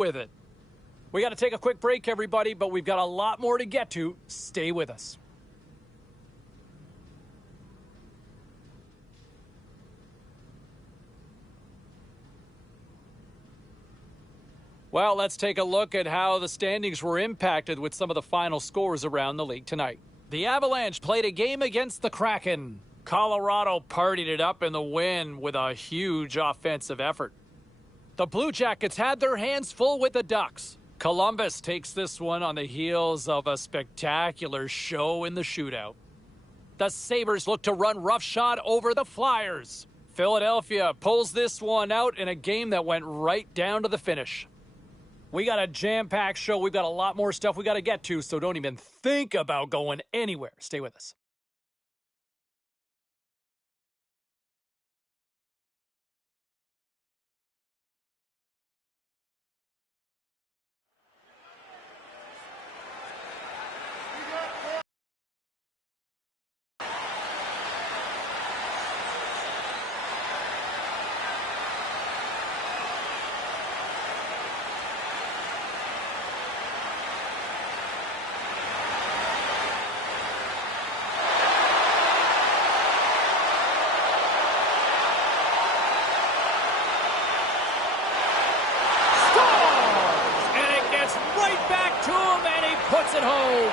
with it. We got to take a quick break, everybody, but we've got a lot more to get to. Stay with us. Well, let's take a look at how the standings were impacted with some of the final scores around the league tonight. The Avalanche played a game against the Kraken. Colorado partied it up in the win with a huge offensive effort. The Blue Jackets had their hands full with the Ducks. Columbus takes this one on the heels of a spectacular show in the shootout. The Sabres look to run roughshod over the Flyers. Philadelphia pulls this one out in a game that went right down to the finish. We got a jam-packed show. We've got a lot more stuff we got to get to, so don't even think about going anywhere. Stay with us. Puts it home.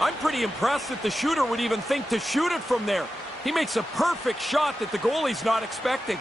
I'm pretty impressed that the shooter would even think to shoot it from there. He makes a perfect shot that the goalie's not expecting.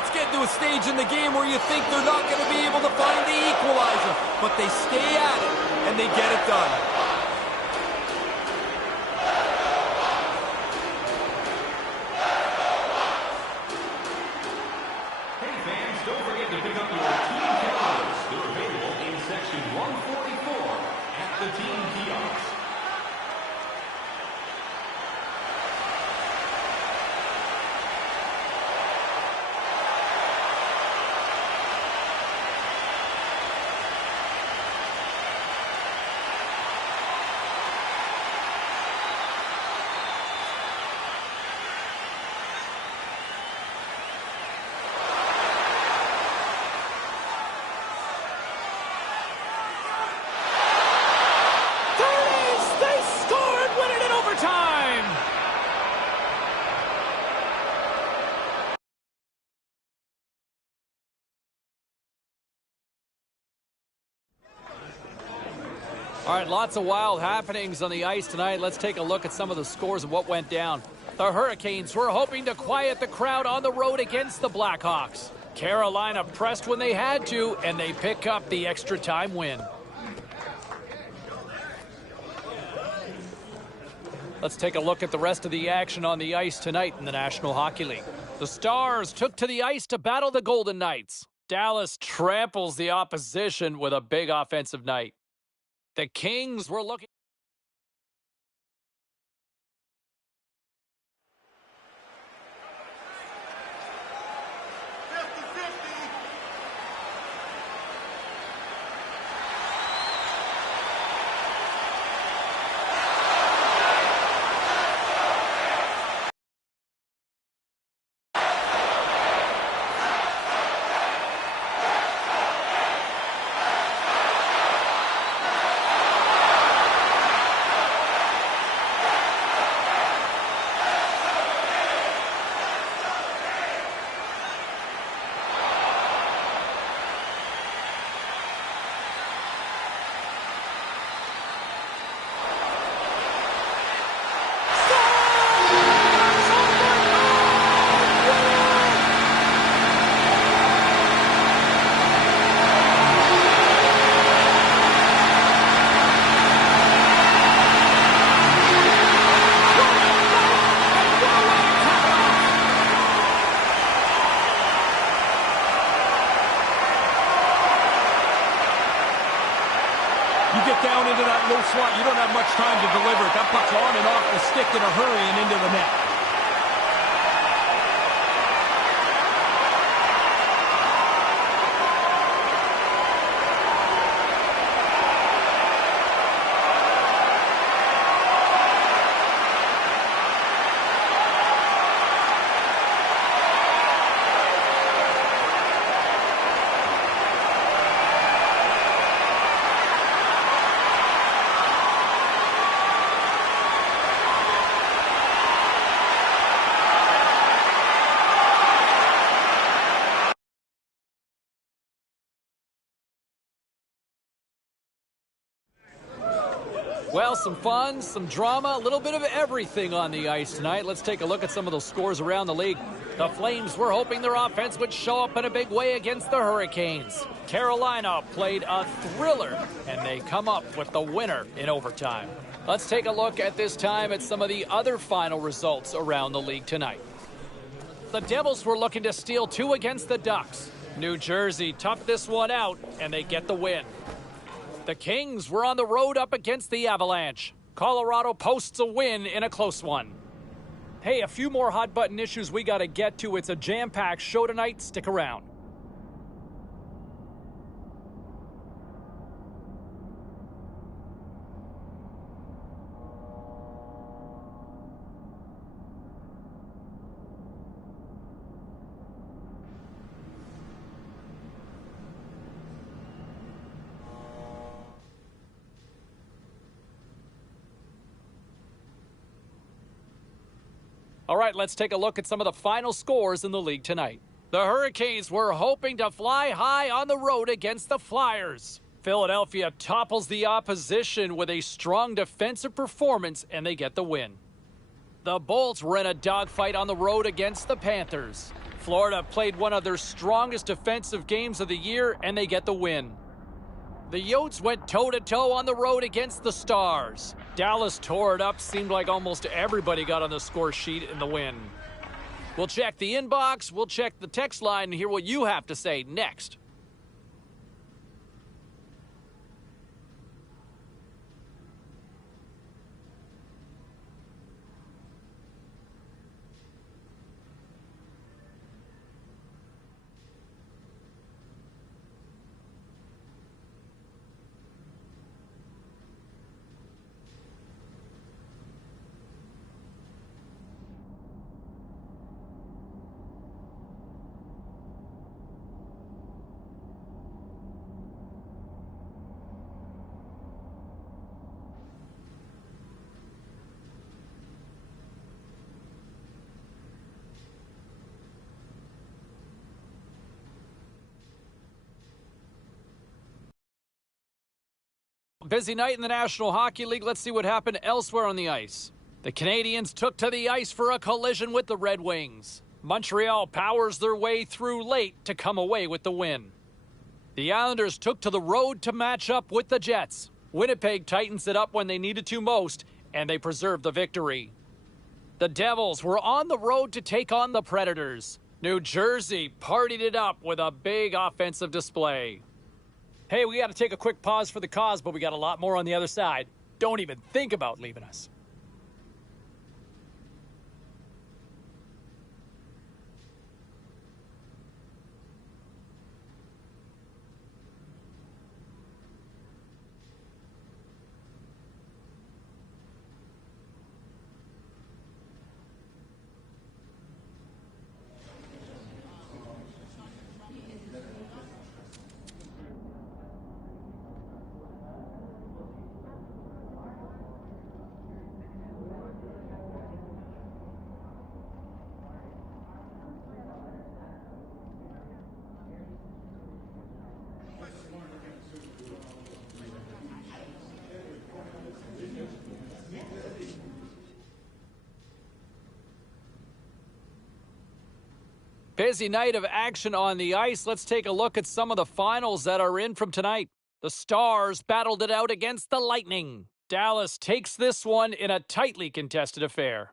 It's getting to a stage in the game where you think they're not going to be able to find the equalizer, but they stay at it, and they get it done. Hey fans, don't forget to pick up your team calendars. They're available in section 144 at the team kiosk. All right, lots of wild happenings on the ice tonight. Let's take a look at some of the scores and what went down. The Hurricanes were hoping to quiet the crowd on the road against the Blackhawks. Carolina pressed when they had to, and they pick up the extra time win. Let's take a look at the rest of the action on the ice tonight in the National Hockey League. The Stars took to the ice to battle the Golden Knights. Dallas tramples the opposition with a big offensive night. The Kings were looking... You get down into that low slot, you don't have much time to deliver it. That puck's on and off the stick in a hurry and into the net. Well, some fun, some drama, a little bit of everything on the ice tonight. Let's take a look at some of those scores around the league. The Flames were hoping their offense would show up in a big way against the Hurricanes. Carolina played a thriller, and they come up with the winner in overtime. Let's take a look at this time at some of the other final results around the league tonight. The Devils were looking to steal 2 against the Ducks. New Jersey toughed this one out, and they get the win. The Kings were on the road up against the Avalanche. Colorado posts a win in a close one. Hey, a few more hot-button issues we got to get to. It's a jam-packed show tonight. Stick around. All right, let's take a look at some of the final scores in the league tonight. The Hurricanes were hoping to fly high on the road against the Flyers. Philadelphia topples the opposition with a strong defensive performance, and they get the win. The Bolts were in a dogfight on the road against the Panthers. Florida played one of their strongest defensive games of the year, and they get the win. The Yotes went toe-to-toe on the road against the Stars. Dallas tore it up. Seemed like almost everybody got on the score sheet in the win. We'll check the inbox, we'll check the text line, and hear what you have to say next. Busy night in the National Hockey League. Let's see what happened elsewhere on the ice. The Canadiens took to the ice for a collision with the Red Wings. Montreal powers their way through late to come away with the win. The Islanders took to the road to match up with the Jets. Winnipeg tightens it up when they needed to most, and they preserved the victory. The Devils were on the road to take on the Predators. New Jersey partied it up with a big offensive display. Hey, we got to take a quick pause for the cause, but we got a lot more on the other side. Don't even think about leaving us. Busy night of action on the ice. Let's take a look at some of the finals that are in from tonight. The Stars battled it out against the Lightning. Dallas takes this one in a tightly contested affair.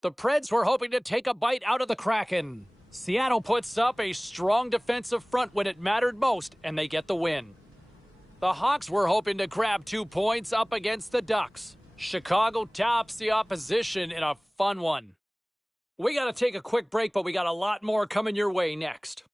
The Preds were hoping to take a bite out of the Kraken. Seattle puts up a strong defensive front when it mattered most, and they get the win. The Hawks were hoping to grab 2 points up against the Ducks. Chicago tops the opposition in a fun one. We got to take a quick break, but we got a lot more coming your way next.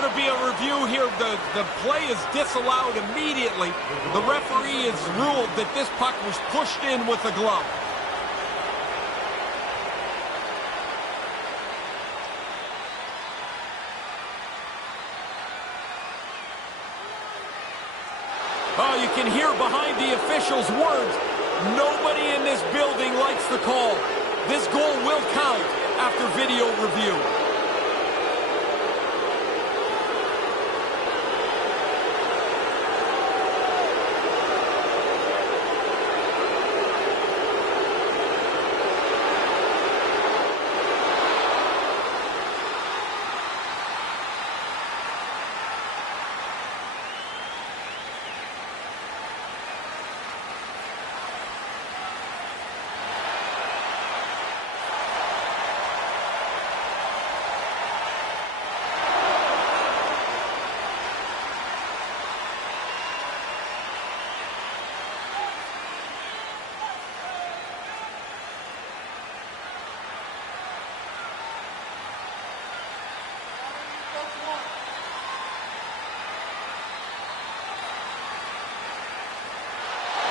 going to be a review here. The play is disallowed immediately. The referee has ruled that this puck was pushed in with a glove. Oh, you can hear behind the official's words. Nobody in this building likes the call. This goal will count after video review.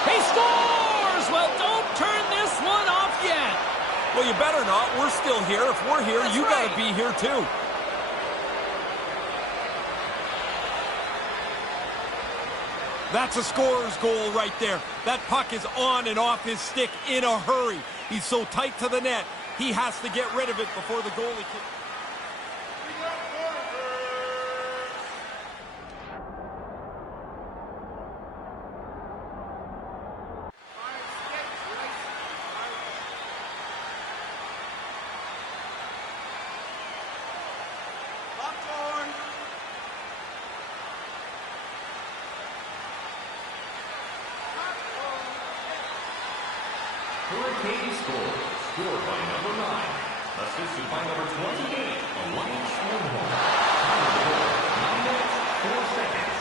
He scores! Well, don't turn this one off yet. Well, you better not. We're still here. If we're here, you got to be here too. That's a scorer's goal right there. That puck is on and off his stick in a hurry. He's so tight to the net, he has to get rid of it before the goalie can... Hurricane scored by number 9, assisted by number 28, Elias Lindholm. Time of the goal, 9 minutes, 4 seconds.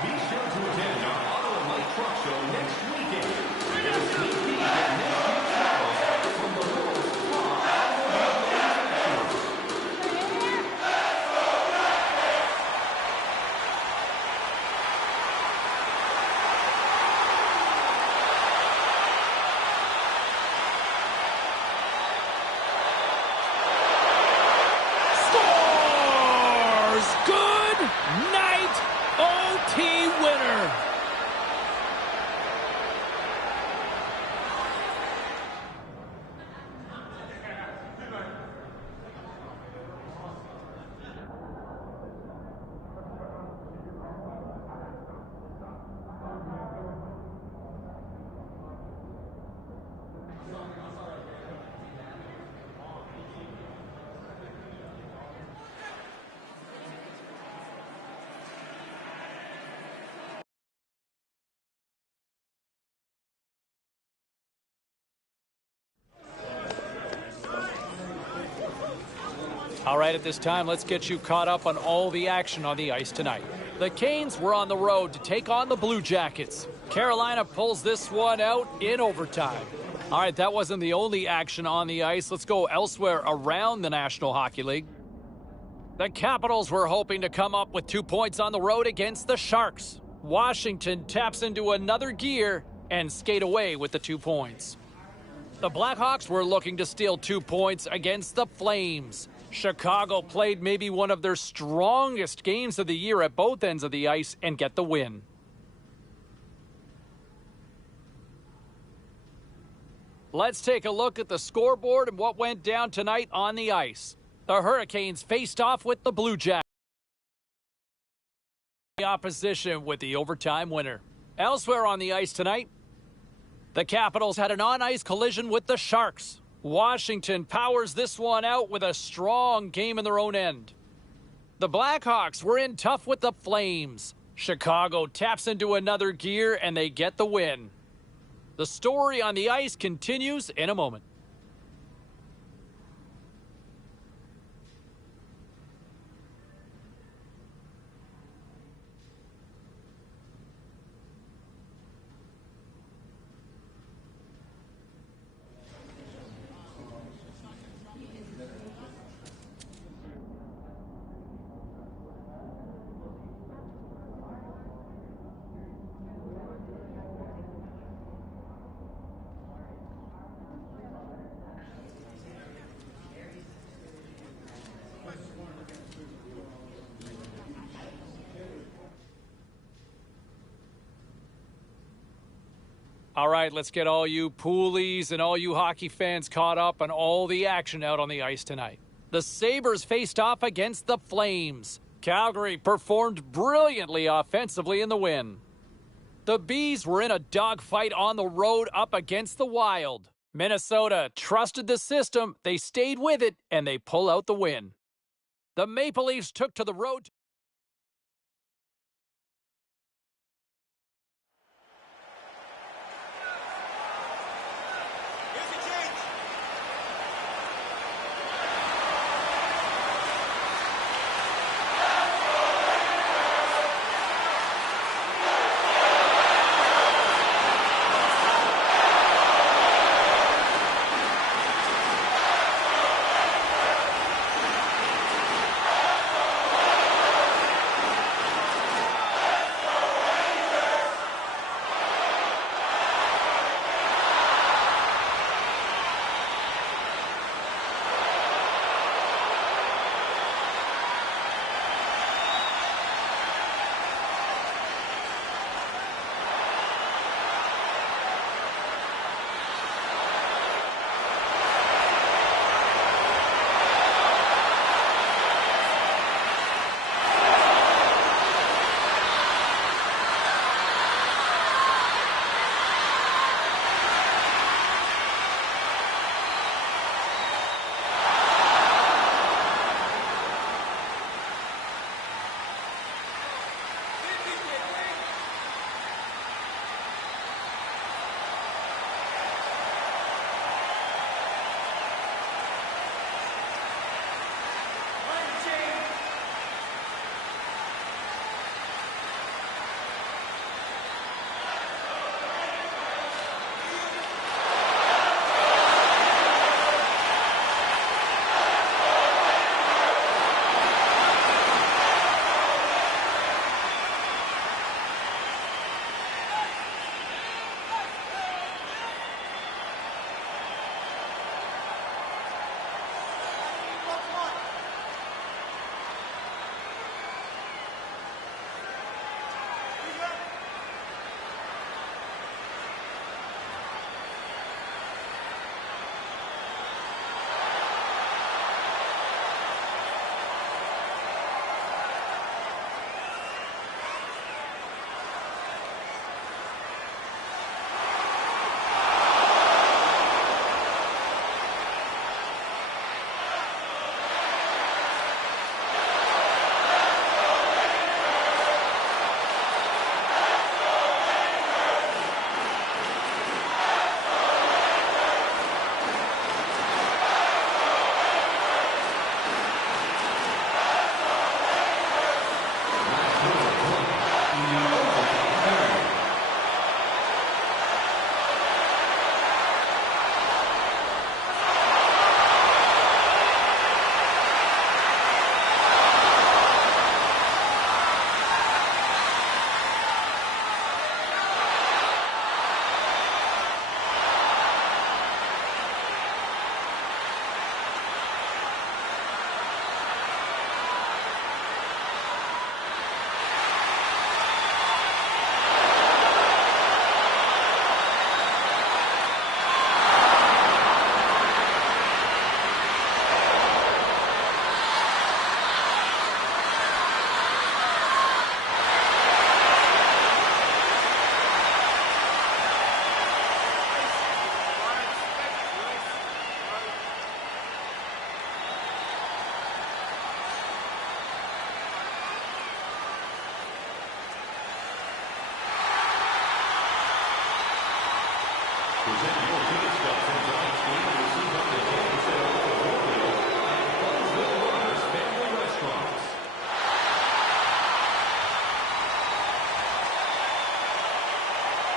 Be sure to attend our Auto and Light Truck Show next weekend. Get a sneak peek at next year's models from the world's top automobile manufacturers. Scores! Good night, OT winner. All right, at this time, let's get you caught up on all the action on the ice tonight. The Canes were on the road to take on the Blue Jackets. Carolina pulls this one out in overtime. All right, that wasn't the only action on the ice. Let's go elsewhere around the National Hockey League. The Capitals were hoping to come up with 2 points on the road against the Sharks. Washington taps into another gear and skate away with the 2 points. The Blackhawks were looking to steal 2 points against the Flames. Chicago played maybe one of their strongest games of the year at both ends of the ice and get the win. Let's take a look at the scoreboard and what went down tonight on the ice. The Hurricanes faced off with the Blue Jackets. The opposition with the overtime winner. Elsewhere on the ice tonight, the Capitals had an on-ice collision with the Sharks. Washington powers this one out with a strong game in their own end. The Blackhawks were in tough with the Flames. Chicago taps into another gear and they get the win. The story on the ice continues in a moment. All right, let's get all you poolies and all you hockey fans caught up on all the action out on the ice tonight. The Sabres faced off against the Flames. Calgary performed brilliantly offensively in the win. The Bees were in a dogfight on the road up against the Wild. Minnesota trusted the system, they stayed with it, and they pull out the win. The Maple Leafs took to the road. Present your team spots in tonight's game and receive up to 10% off of your meal at Bunsville Runners Family Restaurants.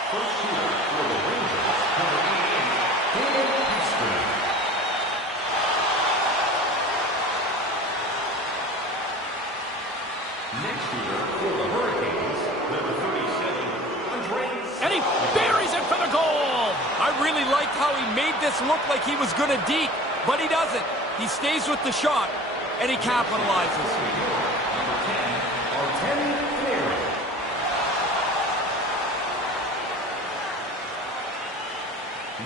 First shooter for the Rangers, number 88, David Easton. Next shooter for the Hurricanes, number 37, Andre. And he buries it for the goal! I really liked how he made this look like he was going to deke, but he doesn't. He stays with the shot, and he capitalizes. Number 10, Artemi Panarin.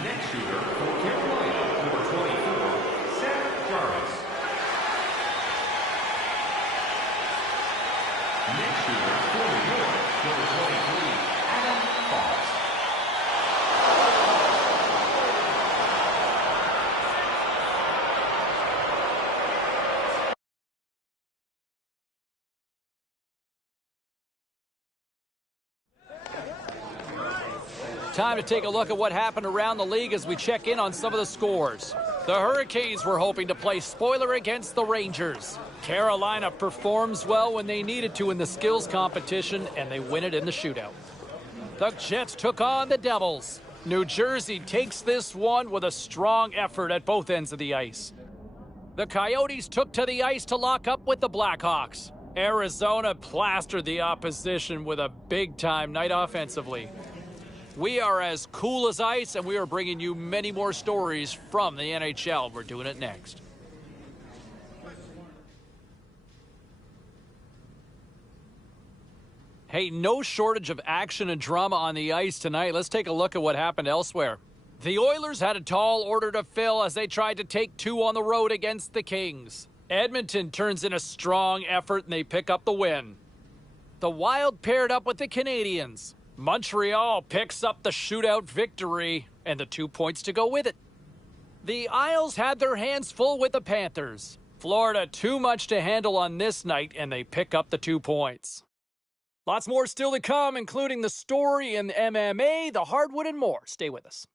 Next shooter for Carolina, number 24, Seth Jarvis. Next shooter for New York, number 23, Adam Fox. Time to take a look at what happened around the league as we check in on some of the scores. The Hurricanes were hoping to play spoiler against the Rangers. Carolina performs well when they needed to in the skills competition, and they win it in the shootout. The Jets took on the Devils. New Jersey takes this one with a strong effort at both ends of the ice. The Coyotes took to the ice to lock up with the Blackhawks. Arizona plastered the opposition with a big-time night offensively. We are as cool as ice, and we are bringing you many more stories from the NHL. We're doing it next. Hey, no shortage of action and drama on the ice tonight. Let's take a look at what happened elsewhere. The Oilers had a tall order to fill as they tried to take two on the road against the Kings. Edmonton turns in a strong effort, and they pick up the win. The Wild paired up with the Canadiens. Montreal picks up the shootout victory and the 2 points to go with it. The Isles had their hands full with the Panthers. Florida too much to handle on this night, and they pick up the 2 points. Lots more still to come, including the story in MMA, the hardwood, and more. Stay with us.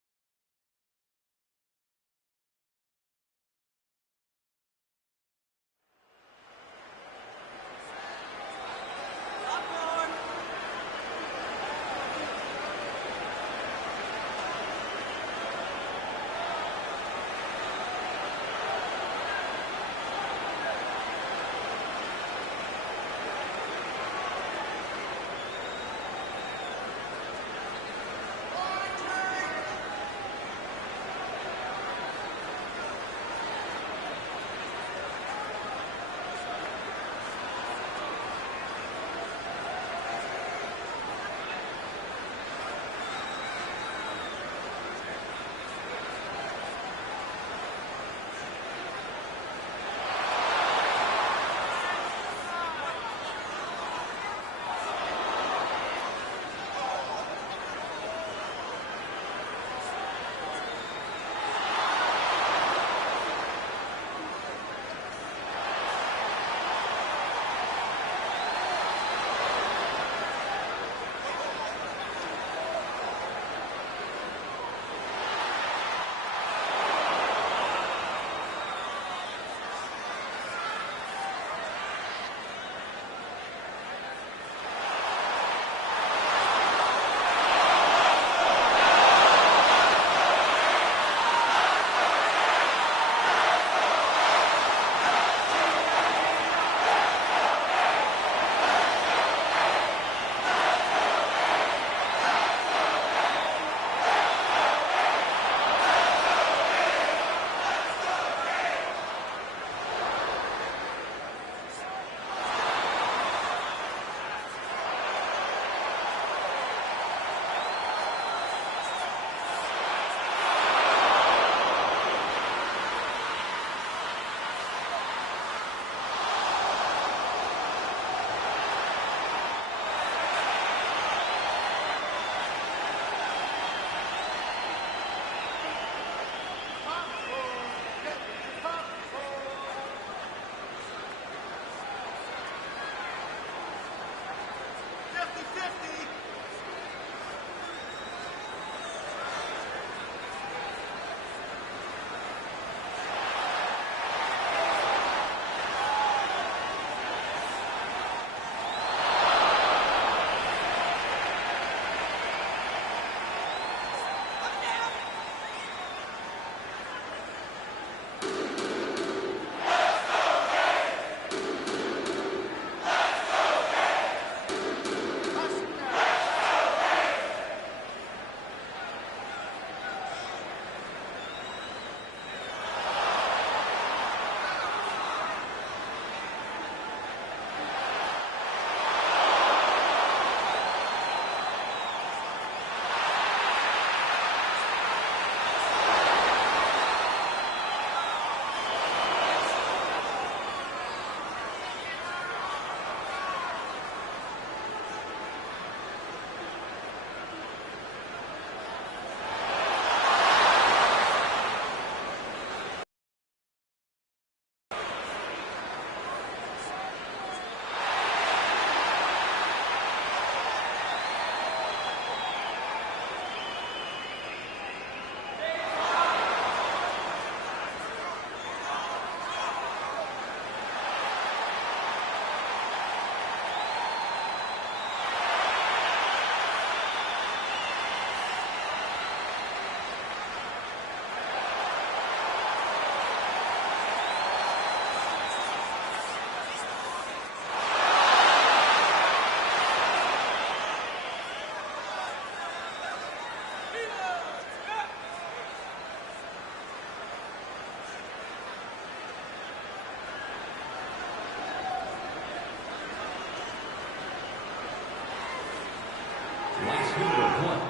number 1.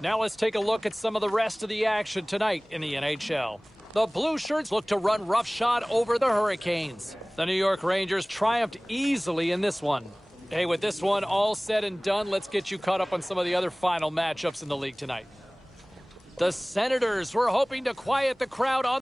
Now let's take a look at some of the rest of the action tonight in the NHL. The Blue Shirts look to run roughshod over the Hurricanes. The New York Rangers triumphed easily in this one. Hey, with this one all said and done, let's get you caught up on some of the other final matchups in the league tonight. The Senators were hoping to quiet the crowd on